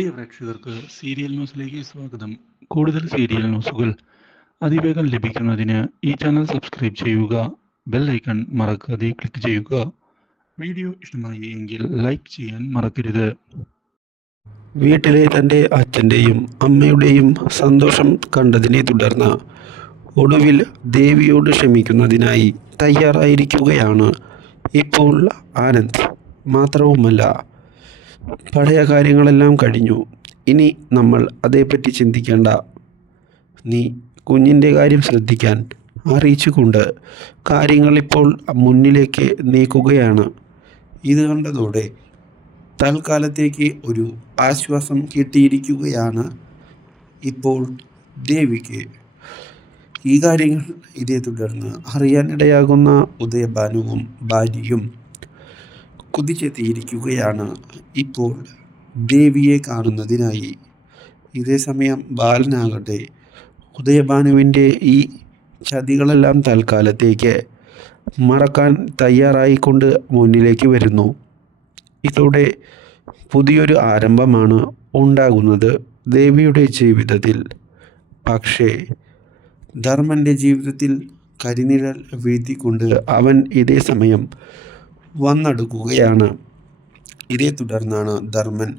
പ്രിയ പ്രേക്ഷകർക്ക് സീരിയൽ ന്യൂസിലേക്ക് സ്വാഗതം. കൂടുതൽ സീരിയൽ ന്യൂസുകൾ അതിവേഗം ലഭിക്കുന്നതിന് ഈ ചാനൽ സബ്സ്ക്രൈബ് ചെയ്യുക ബെൽ ഐക്കൺ മറക്കാതെ ക്ലിക്ക് ചെയ്യുക. വീഡിയോ ഇഷ്ടമായി എങ്കിൽ ലൈക്ക് ചെയ്യാൻ മറക്കരുത്. വീട്ടിലെ തന്റെ അച്ഛന്റെയും അമ്മയുടെയും സന്തോഷം കണ്ടതിനെ തുടർന്ന് ഒടുവിൽ ദേവിയോട് ക്ഷമിക്കുന്നതിനായി തയ്യാറായിരിക്കുകയാണ് ഇപ്പോൾ ആനന്ദ്. മാത്രവുമല്ല പഴയ കാര്യങ്ങളെല്ലാം കഴിഞ്ഞു. ഇനി നമ്മൾ അതേപ്പറ്റി ചിന്തിക്കേണ്ട. നീ കുഞ്ഞിന്റെ കാര്യം ശ്രദ്ധിക്കാൻ അറിയിച്ചുകൊണ്ട് കാര്യങ്ങൾ ഇപ്പോൾ മുന്നിലേക്ക് നീക്കുകയാണ്. ഇത് കണ്ടതോടെ തൽക്കാലത്തേക്ക് ഒരു ആശ്വാസം കിട്ടിയിരിക്കുകയാണ് ഇപ്പോൾ ദേവിക്ക്. ഈ കാര്യങ്ങൾ ഇതേ തുടർന്ന് അറിയാനിടയാകുന്ന ഉദയഭാനുവും ഭാര്യയും കുതിച്ചെത്തിയിരിക്കുകയാണ് ഇപ്പോൾ ദേവിയെ കാണുന്നതിനായി. ഇതേസമയം ബാലനാകട്ടെ ഉദയഭാനുവിന്റെ ഈ ചതികളെല്ലാം തൽക്കാലത്തേക്ക് മറക്കാൻ തയ്യാറായിക്കൊണ്ട് മുന്നിലേക്ക് വരുന്നു. ഇതോടെ പുതിയൊരു ആരംഭമാണ് ഉണ്ടാകുന്നത് ദേവിയുടെ ജീവിതത്തിൽ. പക്ഷേ ധർമ്മന്റെ ജീവിതത്തിൽ കരിനിഴൽ വീഴ്ത്തിക്കൊണ്ട് അവൻ ഇതേ സമയം വന്നെടുക്കുകയാണ്. ഇതേ തുടർന്നാണ് ധർമ്മൻ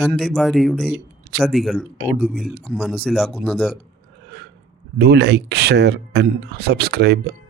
തന്റെ ഭാര്യയുടെ ചതികൾ ഒടുവിൽ മനസ്സിലാക്കുന്നത്. Do like share and subscribe